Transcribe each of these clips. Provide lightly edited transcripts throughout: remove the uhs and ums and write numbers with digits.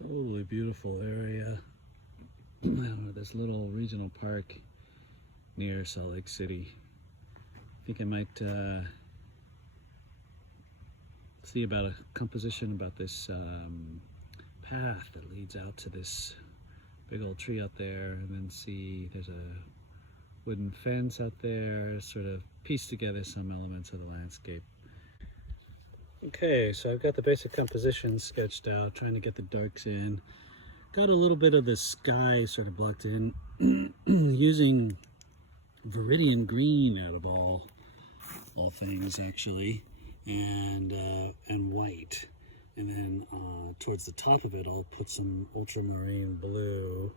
Totally beautiful area. This little regional park near Salt Lake City. I think I might see about a composition about this path that leads out to this big old tree out there, and then see there's a wooden fence out there, sort of piece together some elements of the landscape. Okay, so I've got the basic composition sketched out, trying to get the darks in. Got a little bit of the sky sort of blocked in using Viridian green out of all things actually, and white. And then towards the top of it, I'll put some ultramarine blue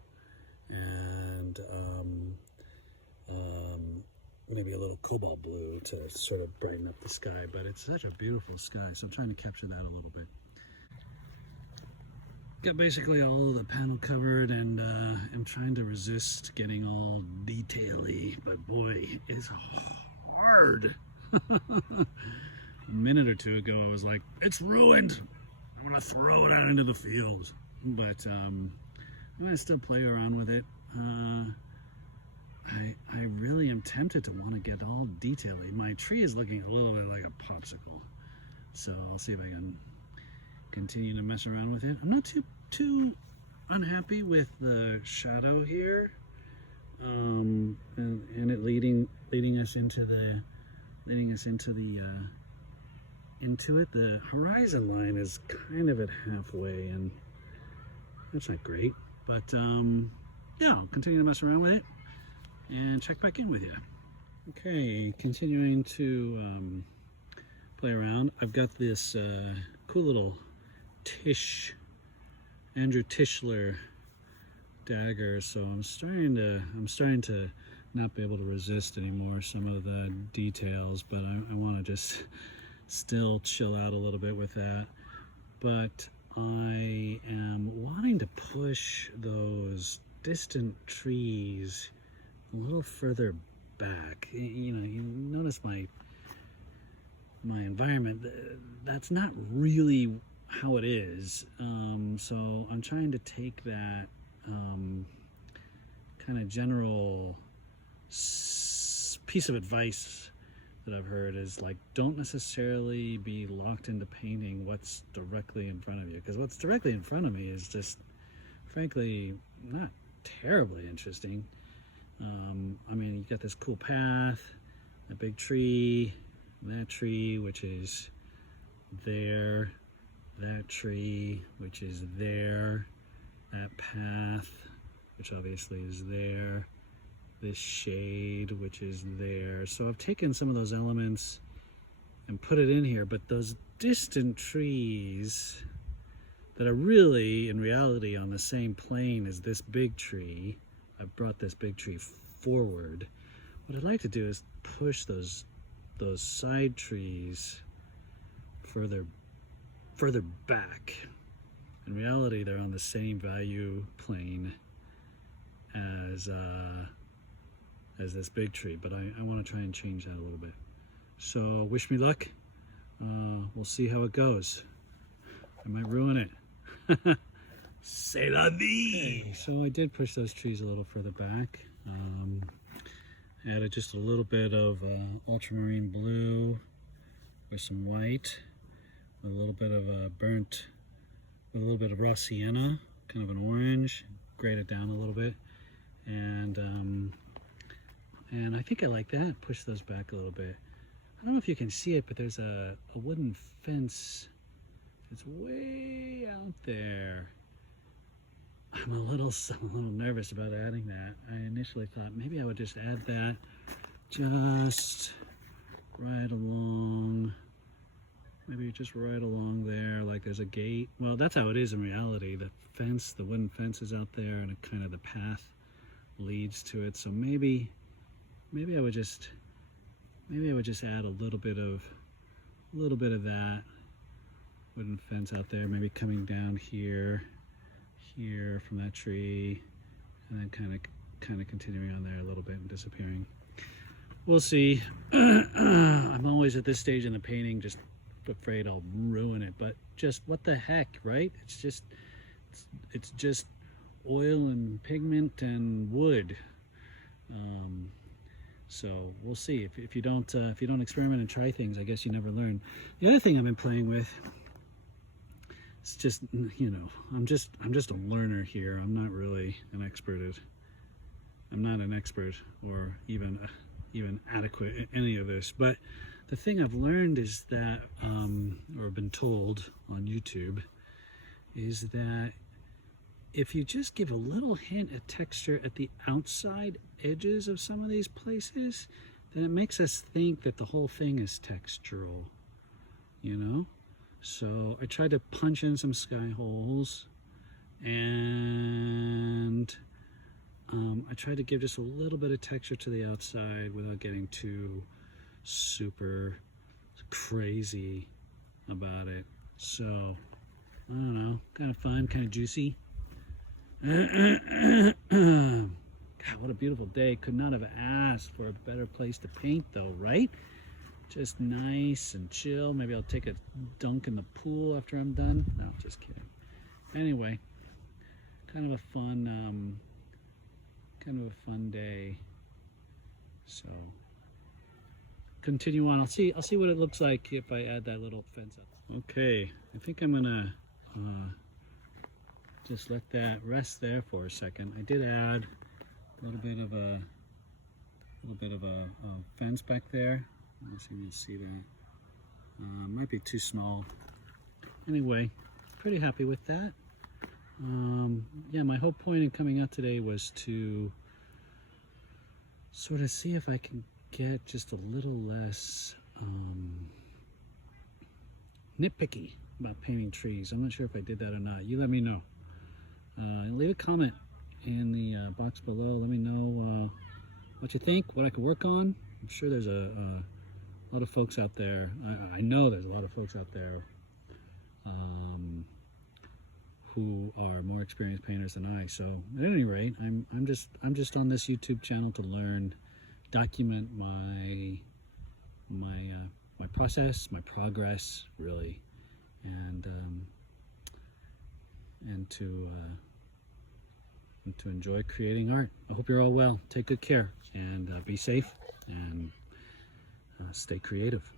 and maybe a little cobalt blue to sort of brighten up the sky. But it's such a beautiful sky, so I'm trying to capture that a little bit. Got basically all of the panel covered, and I'm trying to resist getting all detaily, but boy, it's hard. A minute or two ago I was like, it's ruined, I'm gonna throw it out into the field. But I'm gonna still play around with it. I really am tempted to want to get all detaily. My tree is looking a little bit like a popsicle, so I'll see if I can continue to mess around with it. I'm not too unhappy with the shadow here, and it leading us into it. The horizon line is kind of at halfway, and that's not great. But yeah, I'll continue to mess around with it and check back in with you. Okay, continuing to play around. I've got this cool little Andrew Tischler dagger, so I'm starting to not be able to resist anymore some of the details, but I want to just still chill out a little bit with that. But I am wanting to push those distant trees a little further back. You know, you notice my environment, that's not really how it is. So I'm trying to take that kind of general piece of advice that I've heard is like, don't necessarily be locked into painting what's directly in front of you, because what's directly in front of me is just frankly not terribly interesting. I mean, you got this cool path, a big tree, that tree which is there, that tree which is there, that path which obviously is there, this shade which is there. So I've taken some of those elements and put it in here, but those distant trees that are really in reality on the same plane as this big tree, I've brought this big tree forward. What I'd like to do is push those side trees further back. In reality, they're on the same value plane as this big tree, but I want to try and change that a little bit. So wish me luck. We'll see how it goes. I might ruin it. C'est la vie! So I did push those trees a little further back. Added just a little bit of ultramarine blue with some white, with a little bit of with a little bit of raw sienna, kind of an orange, grayed it down a little bit, and I think I like that. Push those back a little bit. I don't know if you can see it, but there's a wooden fence. It's way out there. I'm a little nervous about adding that. I initially thought maybe I would just add that just right along, maybe just right along there, like there's a gate. Well, that's how it is in reality. The fence, the wooden fence is out there, and kind of the path leads to it. So maybe I would just add a little bit of that wooden fence out there, maybe coming down here from that tree, and then kind of continuing on there a little bit and disappearing. We'll see. I'm always at this stage in the painting just afraid I'll ruin it, but just what the heck, right? It's just it's just oil and pigment and wood. So we'll see. If you don't experiment and try things, I guess you never learn. The other thing I've been playing with, it's just, you know, I'm just a learner here. I'm not really an expert at. I'm not an expert or even adequate at any of this. But the thing I've learned is that, or been told on YouTube, is that if you just give a little hint of texture at the outside edges of some of these places, then it makes us think that the whole thing is textural, you know? So I tried to punch in some sky holes, and I tried to give just a little bit of texture to the outside without getting too super crazy about it. So, I don't know, kind of fun, kind of juicy. God, what a beautiful day. Could not have asked for a better place to paint though, right? Just nice and chill. Maybe I'll take a dunk in the pool after I'm done. No, just kidding. Anyway, kind of a fun day. So continue on. I'll see what it looks like if I add that little fence up. Okay, I think I'm gonna just let that rest there for a second. I did add a little bit of a fence back there. Let's see if you can see that. Might be too small. Anyway, pretty happy with that. Yeah, my whole point in coming out today was to sort of see if I can get just a little less nitpicky about painting trees. I'm not sure if I did that or not. You let me know. Leave a comment in the box below. Let me know what you think, what I could work on. I'm sure there's a lot of folks out there. I know there's a lot of folks out there who are more experienced painters than I. So at any rate, I'm just on this YouTube channel to learn, document my process, my progress, really, and to enjoy creating art. I hope you're all well. Take good care and be safe and stay creative.